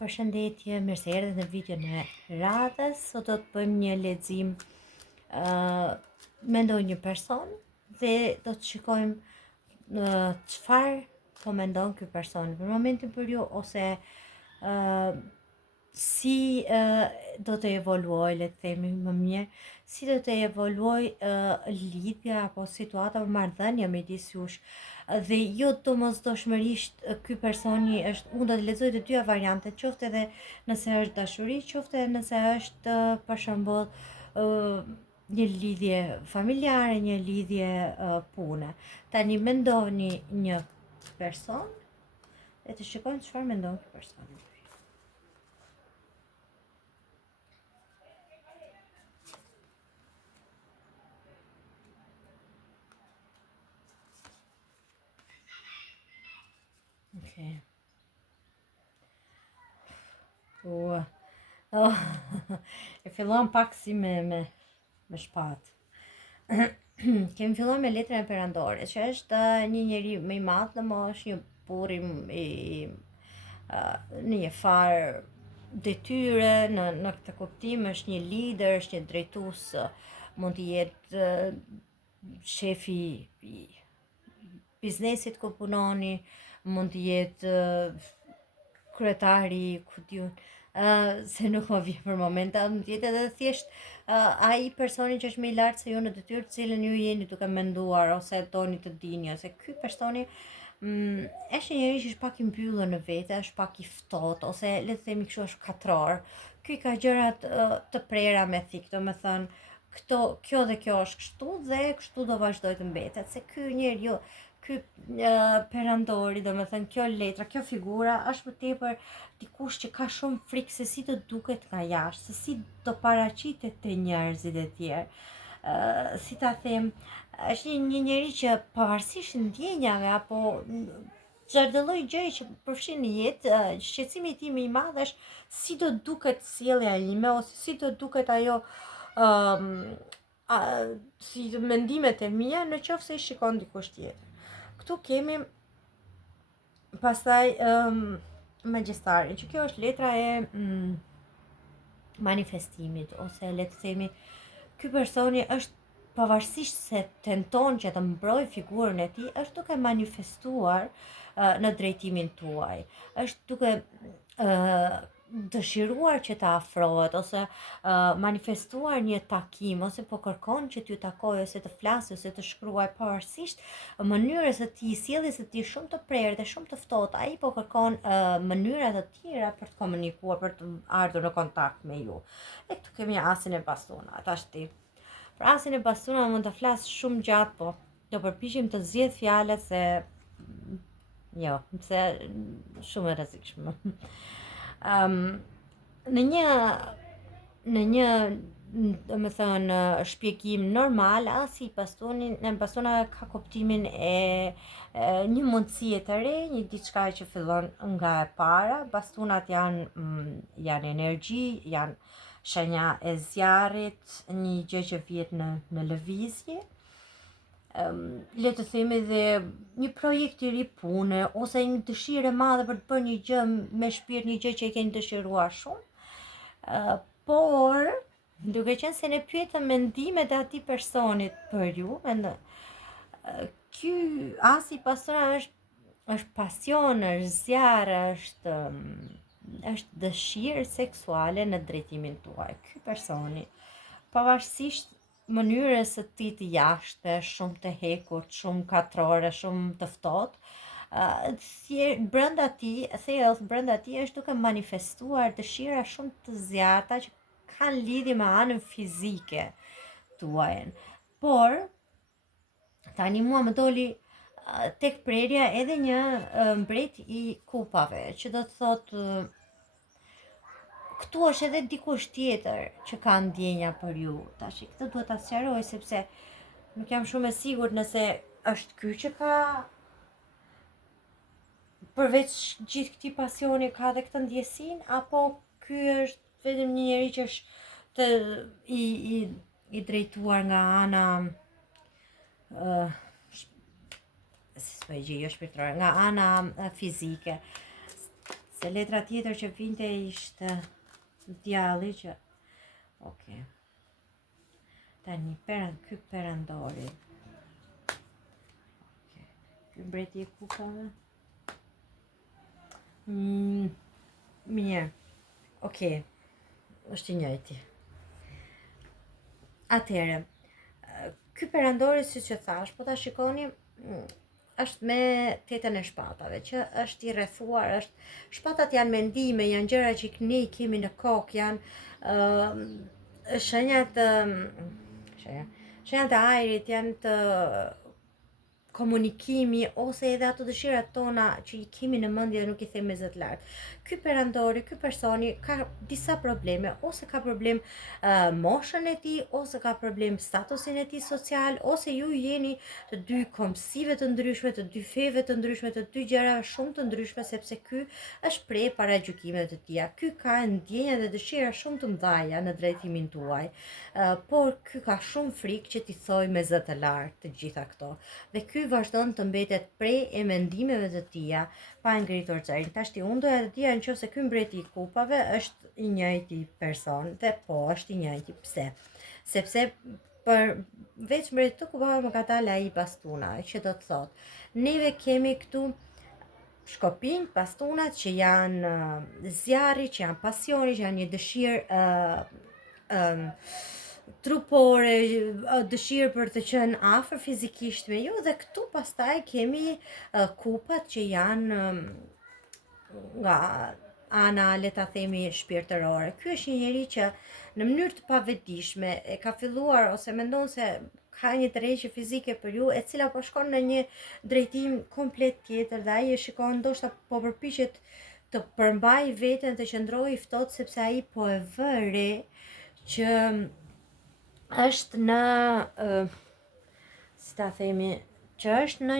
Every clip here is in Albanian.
Përshëndetje, mirë se erdhët në videon e radhës. Sot do të bëjmë një lexim me ndonjë person dhe do të shikojmë çfarë po mendon ky person për momentin për ju, ose si do të evoluoj, le të themi më mirë, si do të evoluoj lidhja apo situata për marrëdhënie midis jush. Dhe jo domosdoshmërisht ky personi është, unë do të lexoj të dyja variantet, qoftë edhe nëse është dashuri, qoftë edhe nëse është për shembull një lidhje familjare, një lidhje pune. Tani mendoni një person dhe të shikojmë çfarë mendon ky person. Okay. E fillon pak si me shpatë. Kemi filluar me letrën e perandore, që është një njeri më i madh në moshë, një burr në një farë detyre, në këtë kuptim është një lider, është një drejtues, mund të jetë shefi i biznesit ku punoni, mund të jetë kryetari, ku diun, se nuk më vjen për momentin, mund të jetë edhe thjesht ai personi që është më i lartë se ju në detyrë, të cilën ju jeni duke menduar ose doni të dini, ose ky personi është një njeri që është pak i mbyllur në vete, është pak i ftohtë, ose le të themi kështu është katror. Ky ka gjërat të prera me thik, domethënë kjo dhe kjo është kështu dhe kështu do vazhdoj të mbetet, se ky njeriu, ky perandori, domethënë kjo letra, kjo figura është më tepër dikush që ka shumë frikë se si do duket nga jashtë, se si do paraqitet te njerëzit e tjerë. Si ta them, është një njeri që pavarësisht ndjenjave apo çdo lloj gjëje që përfshin në jetë, shqetësimi i tij më i madh është si do duket sjellja ime, ose si do duket ajo si mendimet e mia në qoftë se i shikon dikush tjetër. Këtu kemi pastaj magjestarin, që kjo është letra e manifestimit, ose le të themi ky personi është, pavarësisht se tenton që të mbrojë figurën e tij, është duke manifestuar në drejtimin tuaj, është duke dëshiruar që të afrohet, ose manifestuar një takim, ose po kërkon që t'ju takojë, ose të flasë, ose të shkruaj, pavarësisht mënyrës së tij, sjelljes së tij shumë të prerë dhe shumë të ftohtë, ai po kërkon mënyra të tjera për të komunikuar, për të ardhur në kontakt me ju. E këtu kemi asin e bastonave. Tashti, për asin e bastonave mund të flas shumë gjatë, po do përpiqem të zgjedh fjalët, se jo, se shumë e rrezikshme. Në një domethënë shpjegim normal, asi bastona ka kuptimin e një mundësie të re, një diçka që fillon nga e para. Bastonat janë energji, janë shenja e zjarrit, një gjë që vjet në lëvizje. Le të themi dhe një projekt i ri pune, ose një dëshirë e madhe për të bërë një gjë me shpirt, një gjë që e keni dëshiruar shumë. Por duke qenë se ne pyetëm mendimet e atij personit për ju, ky asi pastora është pasion, është zjarr, është dëshirë seksuale në drejtimin tuaj. Ky personi, pavarësisht mënyrës së tij të jashtë, shumë të hekurt, shumë katrore, shumë të ftohtë, brenda tij, thellë brenda tij është duke manifestuar dëshira shumë të zjarrta që kanë lidhje me anën fizike tuajën. Por tani mua më doli tek prerja edhe një mbret i kupave, që do të thotë këtu është edhe dikush tjetër që ka ndjenja për ju. Tash këtë duhet ta sqaroj, sepse nuk jam shumë e sigurt nëse është ky që ka, përveç gjithë këtij pasioni, ka edhe këtë ndjesinë, apo ky është vetëm një njeri që është i drejtuar nga ana si s'po e gjej, jo shpirtërore, nga ana fizike. Se letra tjetër që vinte ishte djalli që... Okej. Tani, ky perandori. Okej. Ky mbreti I kupave. Mirë. Okej. Është I njëjti. Atëherë, ky perandori, siç e thash, po ta shikoni, është me tetën e shpatave, që është I rrethuar, shpatat janë mendime, janë gjëra që ne I kemi në kokë, janë shenjat e ajrit, janë të komunikimi ose edhe ato dëshirat tona që I kemi në mendje dhe nuk I them me zot lart. Ky perandori, ky personi ka disa probleme, ose ka problem moshën e tij, ose ka problem statusin e tij social, ose ju jeni të dy komsive të ndryshme, të dy feve të ndryshme, të dy gjërave shumë të ndryshme, sepse ky është prej paragjykimeve të tija. Ky ka ndjenja dhe dëshira shumë të mëdha në drejtimin tuaj, por ky ka shumë frikë që t'i thoj me zot të lartë të gjitha këto. Dhe ky vazhdon të mbetet prej e mendimeve të tija pa ngritur zërin. Tashti unë doja të dija nëse ky mbreti I kupave është I njëjti person, dhe po është I njëjti. Pse? Sepse për veç mbretit të kupave më ka dalë ai bastuna, që do të thotë neve kemi këtu shkopinj, bastunat që janë zjarri, që janë pasioni, që janë një dëshirë trupore, dëshirë për të qenë afër fizikisht me ju, dhe këtu pastaj kemi kupat që janë nga ana, le ta themi, shpirtërore. Ky është një njeri që në mënyrë të pavetdijshme e ka filluar ose mendon se ka një tërheqje fizike për ju, e cila po shkon në një drejtim komplet tjetër, dhe ai e shikon, ndoshta po përpiqet të përmbaj veten, të qëndrojë I ftohtë, sepse ai po e vë re që është në si ta themi, që është në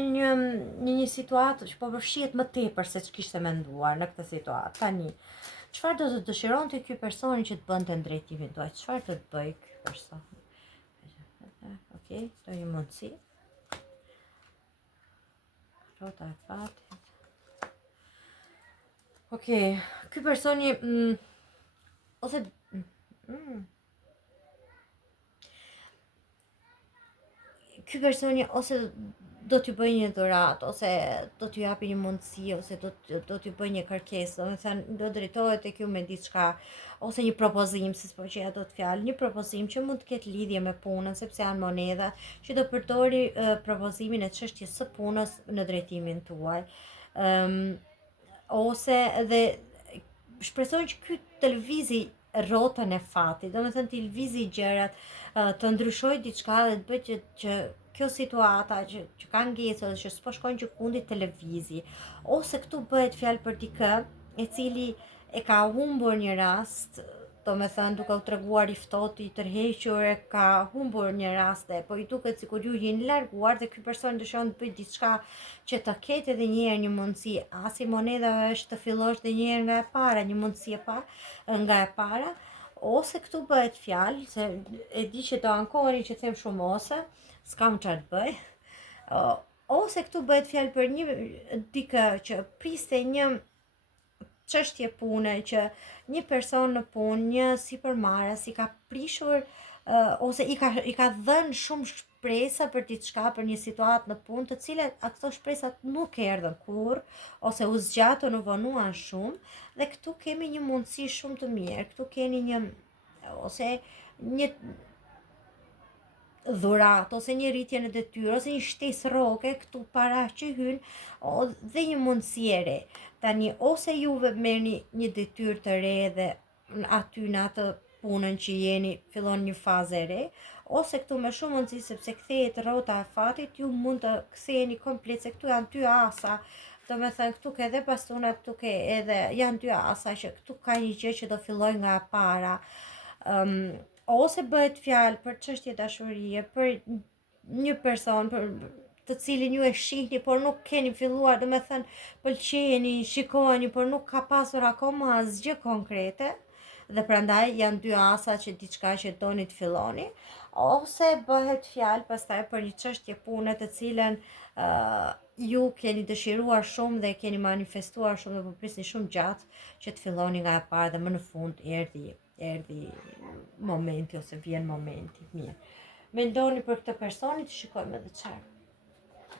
një situatë që po përfshihet më tepër se ç'kishte menduar në këtë situatë. Tani, çfarë do të dëshironte ky personi që të bënte në drejtimin tuaj? Çfarë do të bëj ky person? Okej, do një mundësi. Rrota e fatit. Okej, ky personi ose ky personi ose do t'ju bëj një dhuratë, ose do t'ju japi një mundësi, ose do t'ju bëj një kërkesë, domethënë do drejtohet tek ju me diçka, ose një propozim, si s'po që do të fjalë, një propozim që mund të ketë lidhje me punën, sepse janë monedha, që do përdori propozimin e çështjes së punës në drejtimin tuaj. Ose dhe shpresoj që ky të lëvizi rrotën e fatit, domethënë të lëvizi gjërat, të ndryshoj diçka dhe të bëj që kjo situata që ka ngecur dhe që s'po shkon që kundi të lëvizi. Ose këtu bëhet fjalë për dikë I cili e ka humbur një rast, domethënë duke u treguar I ftohtë, I tërhequr, e ka humbur një rast, po I duket sikur ju jeni larguar dhe ky person dëshiron të bëjë diçka që të ketë edhe një herë një mundësi. Asi monedhave është të fillosh edhe një herë nga e para, një mundësi nga e para. Ose këtu bëhet fjalë, se e di që do ankoheni që them shumë ose, s'kam çfarë të bëj. Ose këtu bëhet fjalë për një dikë që priste një çështje pune, që një person në punë, një sipërmarrës I ka prishur ose I ka dhënë shumë shpresa për diçka, për një situatë në punë, të cilat ato shpresat nuk erdhën kurrë, ose u zgjatën, u vonuan shumë, dhe këtu kemi një mundësi shumë të mirë. Këtu keni një dhuratë, ose një rritje në detyrë, ose një shtesë rroke këtu para që hyn, dhe një mundësi e re. Tani, ose juve merrni një detyrë të re dhe aty në atë punën që jeni fillon një fazë e re, ose këtu me shumë mundësi, sepse kthehet rrota e fatit, ju mund të ktheheni komplet, se këtu janë dy asa. Domethënë këtu ke edhe bastunat, këtu ke edhe janë dy asa, që këtu ka një gjë që do filloj nga e para. Ose bëhet fjalë për çështje dashurie, për një person për të cilin ju e shihni, por nuk keni filluar, domethënë pëlqeni, shikojeni, por nuk ka pasur akoma asgjë konkrete, dhe prandaj janë dy asa që diçka që doni të filloni. Ose bëhet fjalë pastaj për një çështje pune të cilën ju keni dëshiruar shumë dhe keni manifestuar shumë dhe po prisni shumë gjatë që të filloni nga e parë dhe më në fund erdhi momenti ose vjen momenti. Mirë. Mendoni për këtë personi, të shikojmë edhe çfarë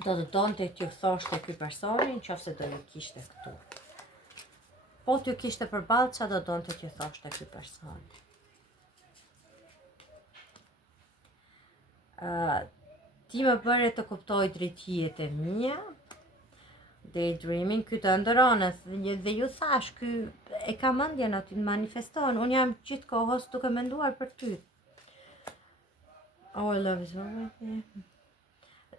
do të donte t'ju thoshte ky personi nëse do ju kishte këtu. Po t'ju kishte përballë, çfarë do donte t'ju thoshte ky person? Ti më bëre të kuptoj drejtësitë e mia. Daydreaming, ky të ndëronës dhe ju thash, ky e ka mendjen aty të manifeston. Unë jam gjithë kohës duke menduar për ty. Oh, I love is over.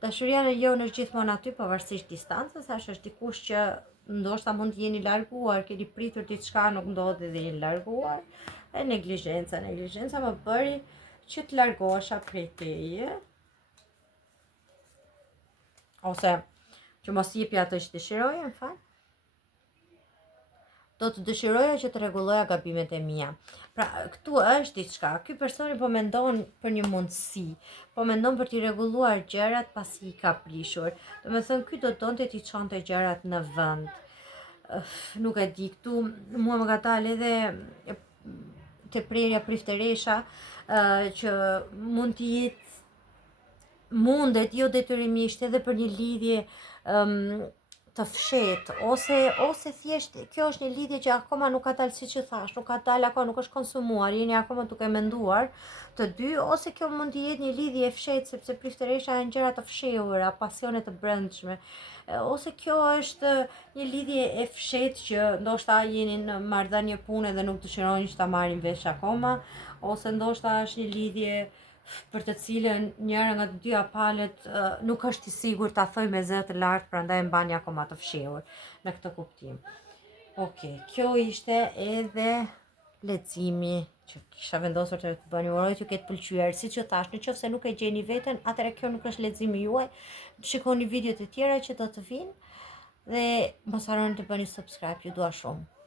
Dashuria në jo është gjithmonë aty pavarësisht distancës, është dikush që ndoshta mund të jeni larguar, keni pritur diçka, nuk ndodhi dhe jeni larguar. E neglizhenca më bëri që të largohesha prej teje. Ose që mos jepja atë që dëshiroja, më fal. Do të dëshiroja që të rregulloja gabimet e mia. Pra, këtu është diçka. Ky personi po mendon për një mundësi, po mendon për t'i rregulluar gjërat pasi I ka prishur. Domethënë ky do donte t'i çonte gjërat në vend. Nuk e di, këtu mua më ka dalë edhe te prerja prifteresha që mund të jetë mundet jo detyrimisht edhe për një lidhje të fshetë ose thjesht kjo është një lidhje që akoma nuk ka dalë siç e thash, nuk ka dalë akoma, nuk është konsumuar, jeni akoma duke menduar të dy, ose kjo mund të jetë një lidhje e fshehtë sepse prifteresha janë gjëra të fshehura, pasione të brendshme. Ose kjo është një lidhje e fshehtë që ndoshta jeni në marrëdhënie pune dhe nuk dëshironi që ta marrin vesh akoma, ose ndoshta është një lidhje për të cilën njëra nga të dyja palët nuk është I sigurt ta thoj me zë të lartë, prandaj e mbani akoma të fshehur në këtë kuptim. Okej, kjo ishte edhe leximi që kisha vendosur të bëni. Uroj t'ju ketë pëlqyer. Siç ju thash, nëse nuk e gjeni veten, atëherë kjo nuk është leximi juaj. Shikoni videot e tjera që do të vinë dhe mos harroni të bëni subscribe, ju dua shumë.